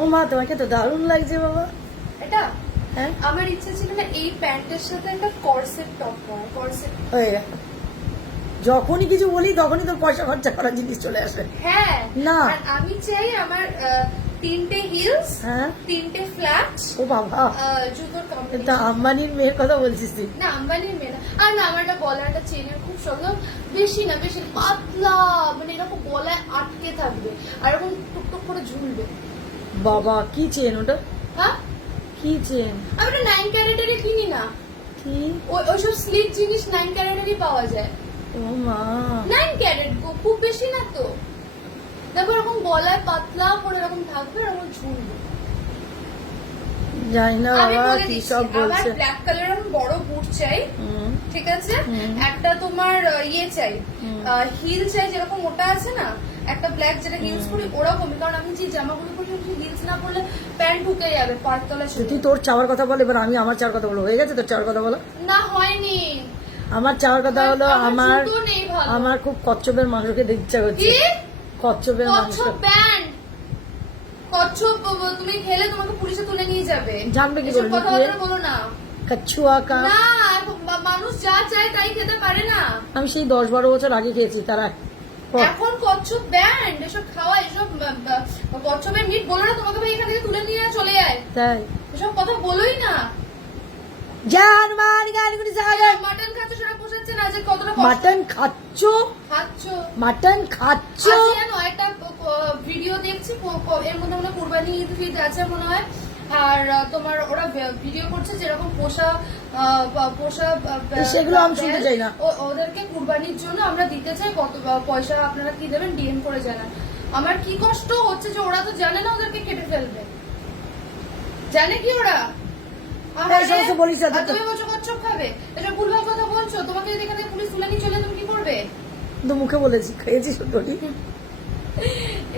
ও মা, তোমাকে তো দারুণ লাগছে বাবা। এটা হ্যাঁ, আমার ইচ্ছা ছিল না এই প্যান্টের সাথে একটা কর্সেট টপ পরা, কর্সেট। হয়ে গেল। যখনই কিছু বলি তখনই তোর পয়সা খরচা করার জিনিস চলে আসে। হ্যাঁ না। আর আমি চাই আমার 3টে হিলস, হ্যাঁ, 3টে ফ্ল্যাট, ও বাবা, জুতোর এটা কম্বিনেশন। আম্বানির মেয়ের কথা বলছিস তুই? না আম্বানির মেয়ে না। আর না আমার একটা গলাটা চেনের খুব শক্ত, বেশি না, বেশি পাতলা, মানে এরকম গলায় আটকে থাকবে আর এরকম টুকটুক করে ঝুলবে। বাবা, কি চেন ওটা? হ্যাঁ, কি চেন? আমি একটা 9 ক্যারেটেরই কিনি না, কি? ওইসব স্লিক জিনিস 9 ক্যারেটেরই পাওয়া যায়। ও মা, 9 ক্যারেট গো, খুব বেশি না তো। দেখো এরকম গলায় পাতলা করে এরকম থাকবে, এরকম ঝুলবে। জানি না আমি বাবা বলে কি দিচ্ছি, সব আমার বলছে। ব্ল্যাক কালারের বড় বুট চাই, হুম, ঠিক আছে? হুম। একটা তোমার ইয়ে চাই, হুম। হিল চাই, যেরকম ওটা আছে না একটা ব্ল্যাক, যেটা হিলস পরি ওরকমই। কারণ আমি যে জামাগুলো পরি হিলস না পরলে প্যান্ট ঢুকে যাবে, পাতলা তুই চলে। তোর চাওয়ার কথা বল, এবার আমি আমার চাওয়ার কথা বলবো। হয়ে গেছে তোর চাওয়ার কথা বলো? না হয়নি। আমার চাওয়ার কথা হলো, আমার জুতো নেই ভালো। আমার খুব কচ্ছপের মাংস খেতে ইচ্ছা করছে। কি? কচ্ছপের মাংস। কচ্ছপ প্যান্ট, কচ্ছপ তুমি খেলে তোমাকে পুলিশে তুলে নিয়ে যাবে। জানবে কি এসব করে কথাবার্তা লুকিয়ে? বলো না। কচ্ছুয়া কা। না, মানুষ যা চায় তাই খেতে পারে না। আমি সেই 10-12 বছর আগে খেয়েছি, তারা এখন কচ্ছপ ব্যান্ড, এসব খাওয়া, এসব কচ্ছপের মিট বলো না তোমাকে, ভাই এখান থেকে তুলে নিয়ে চলে যায়। তাই এসব কথা বলোই না। জান মান গান করে জায়গা। মাটন খাচ্ছ সেটা পোষাচ্ছে না, যে কতটা কষ্ট মাটন খাচ্ছ? খাচ্ছ। মাটন খাচ্ছ? আজকে জানো একটা ভিডিও দেখছি, এর মধ্যে মনে হয় কুরবানি ঈদ আছে মনে হয়। আর তোমার ওরা ভিডিও করছে যেরকম পোষা সেগুলো আমি শুনতে চাই না। ওদেরকে কুরবানির জন্য আমরা দিতে চাই, কত পয়সা আপনারা কি দেবেন ডিএম করে জানান। আমার কি কষ্ট হচ্ছে যে ওরা তো জানে না ওদেরকে কেটে ফেলবে, জানে কি ওরা? এই সমস্ত বলিস না তো। আর তুমি বলছো কচ্ছপ খাবে, এটা ভুলভাল কথা বলছো। তোমাকে যদি এখানে পুলিশ তুলে নিয়ে চলে তুমি কি করবে? তো মুখে বলেছি, খেয়েছি শুধু।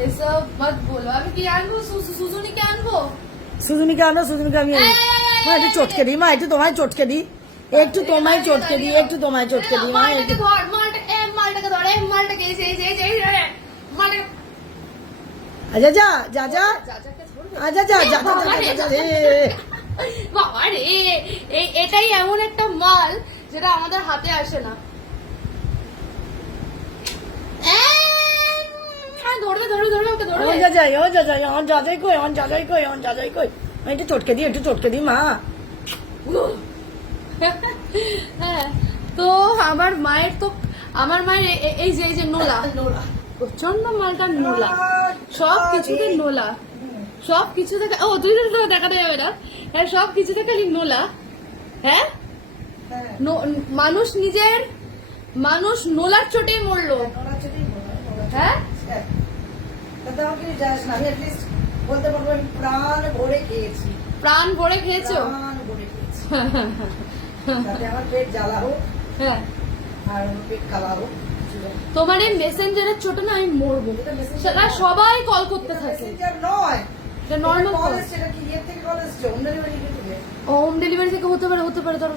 এসব মত বলো। আমি কি আনবো? সুজুনিকে আনবো? সুজুনিকে আনো, সুজুনিকে আমি মা একটু চটকে দিই, মা একটু তোমায় চটকে দিই, একটু তোমায় চটকে দিই, একটু তোমায় চটকে দিই মা। মালটাকে ধর, মালটাকে ধর, মালটাকে মালটাকে আচ্ছা যা যা যা যাকে ধরবে। আচ্ছা যা যা যা যা রে। বাবা রে, এটাই এমন একটা মাল যেটা আমাদের হাতে আসে না। ধরবে ধরবে ধরবে, ওকে ধরবে। যা যাই, ও যা যাই, অন যা যাই কই, অন যা যাই কই, অন যা যাই কই। মা একটু চটকে দিই, একটু চটকে দিই মা। হ্যাঁ, তো আমার মায়ের এই যে নোলা, প্রচন্ড মালটা নোলা, সব কিছুতে নোলা, সব কিছু থেকে। ও দুই দিন তো দেখাতে যাবে না। হ্যাঁ, সব কিছু থেকে খালি নোলা। হ্যাঁ, মানুষ নোলার চোটেই মরলো। হ্যাঁ, বলতে পারবো আমি প্রাণ ভরে খেয়েছি। প্রাণ ভরে খেয়েছো? প্রাণ ভরে খেয়েছি। তাতে আমার পেট জ্বালা হোক হ্যাঁ, আর আমার পেট খাওয়া হোক। তোমার এই মেসেঞ্জারের চোটে না আমি মরবো। সেটা সবাই কল করতে থাকে। মেসেঞ্জার নয়, এটা নর্মাল কল। সেটা কি ইয়ে থেকে কল এসছে, হোম ডেলিভারি থেকে। হোম ডেলিভারি থেকে হতে পারে, ধরো